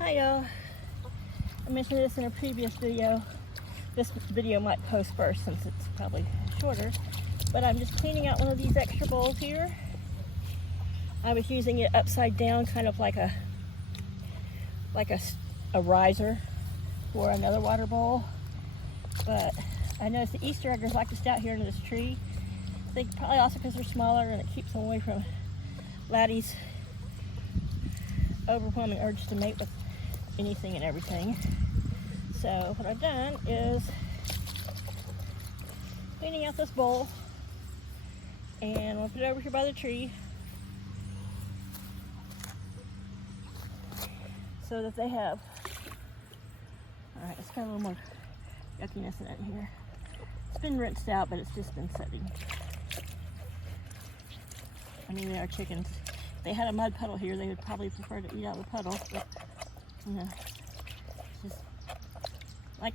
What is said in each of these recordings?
Hi y'all. I mentioned this in a previous video. This video might post first since it's probably shorter. But I'm just cleaning out one of these extra bowls here. I was using it upside down, kind of like a riser for another water bowl. But I noticed the Easter eggers like to stay out here under this tree. I think probably also because they're smaller and it keeps them away from Laddie's overwhelming urge to mate with anything and everything. So what I've done is cleaning out this bowl, and I'll put it over here by the tree so that they have, alright, it's got a little more yuckiness in it here. It's been rinsed out, but it's just been sitting. I mean, they are chickens. If they had a mud puddle here, they would probably prefer to eat out of the puddle, but you know, it's just like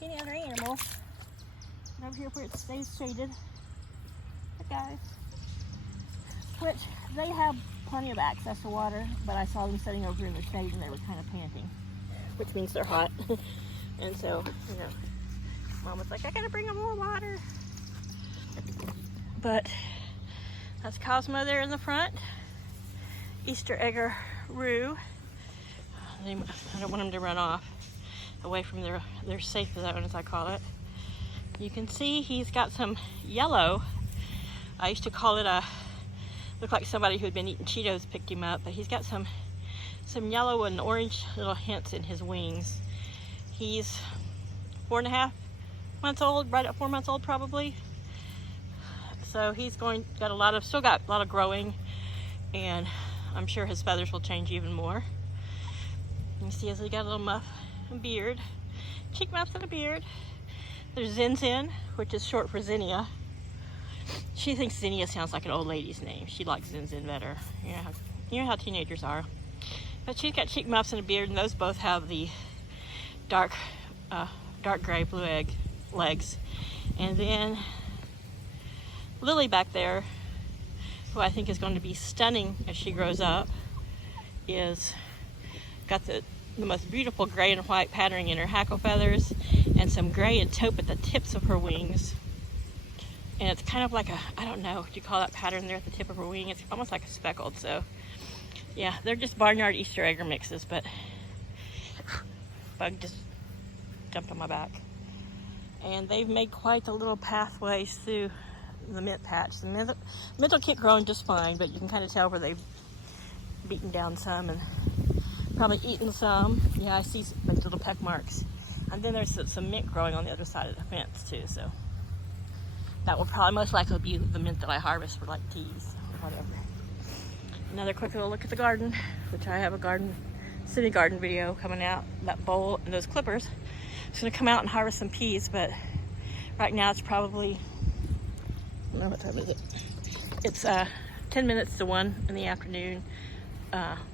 any other animal. And over here where it stays shaded, the guys, which they have plenty of access to water, but I saw them sitting over in the shade and they were kind of panting, which means they're hot. And so, you know, Mom was like, I gotta bring them more water. But that's Cosmo there in the front. Easter egger Roo. I don't want them to run off away from their safe zone, as I call it. You can see he's got some yellow. I used to call it looked like somebody who had been eating Cheetos picked him up, but he's got some yellow and orange little hints in his wings. He's 4.5 months old, right at 4 months old probably. So he's still got a lot of growing, and I'm sure his feathers will change even more. You see, he's got a little muff and beard, cheek muffs and a beard. There's Zin Zin, which is short for Zinnia. She thinks Zinnia sounds like an old lady's name. She likes Zin Zin better. You know how teenagers are. But she's got cheek muffs and a beard, and those both have the dark gray blue egg legs. And then Lily back there, who I think is going to be stunning as she grows up, is got the most beautiful gray and white patterning in her hackle feathers and some gray and taupe at the tips of her wings. And it's kind of like I don't know what you call that pattern there at the tip of her wing. It's almost like a speckled. So yeah, they're just barnyard Easter egger mixes, but bug just jumped on my back. And they've made quite the little pathways through the mint patch. The mint will keep growing just fine, but you can kind of tell where they've beaten down some and probably eaten some. Yeah, I see like little peck marks. And then there's some mint growing on the other side of the fence too, so that will probably most likely be the mint that I harvest for like teas or whatever. Another quick little look at the garden, which I have a city garden video coming out. That bowl and those clippers. I'm gonna come out and harvest some peas, but right now it's probably, I don't know what time is it. It's 10 minutes to 1 in the afternoon.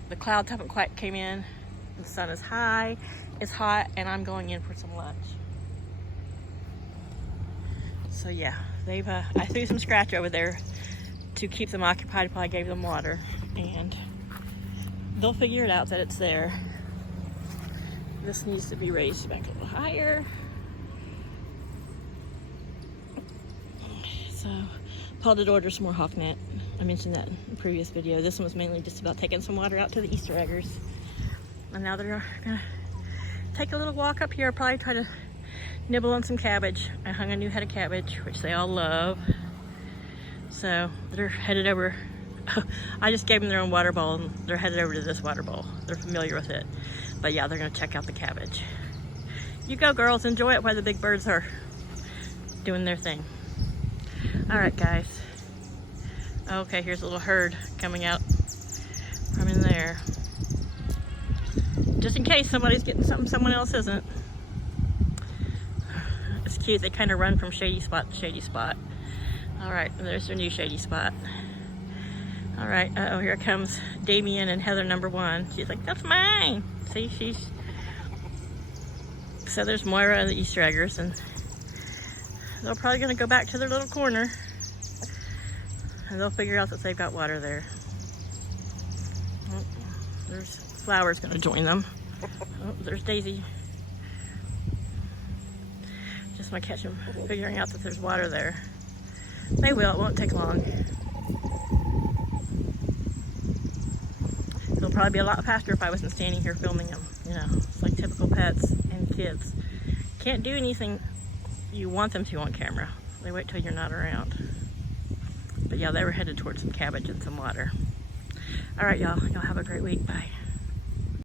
The clouds haven't quite came in. The sun is high, it's hot, and I'm going in for some lunch. So yeah, I threw some scratch over there to keep them occupied while I gave them water, and they'll figure it out that it's there. This needs to be raised back a little higher. So Paul did order some more hawknet. I mentioned that in the previous video. This one was mainly just about taking some water out to the Easter eggers. And now they're gonna take a little walk up here, probably try to nibble on some cabbage. I hung a new head of cabbage, which they all love. So they're headed over. I just gave them their own water bowl, and they're headed over to this water bowl. They're familiar with it. But yeah, they're gonna check out the cabbage. You go, girls, enjoy it while the big birds are doing their thing. All right, guys. Okay, here's a little herd coming out from in there. Just in case somebody's getting something someone else isn't. It's cute, they kind of run from shady spot to shady spot. All right, there's their new shady spot. All right, uh-oh, here comes Damien and Heather number 1. She's like, that's mine. See, so there's Moira and the Easter eggers, and they're probably gonna go back to their little corner, and they'll figure out that they've got water there. There's Flower's gonna join them. Oh, there's Daisy. Just want to catch them figuring out that there's water there. They will, it won't take long. It'll probably be a lot faster if I wasn't standing here filming them. You know, it's like typical pets and kids. Can't do anything you want them to on camera. They wait till you're not around. But yeah, they were headed towards some cabbage and some water. All right, y'all have a great week. Bye.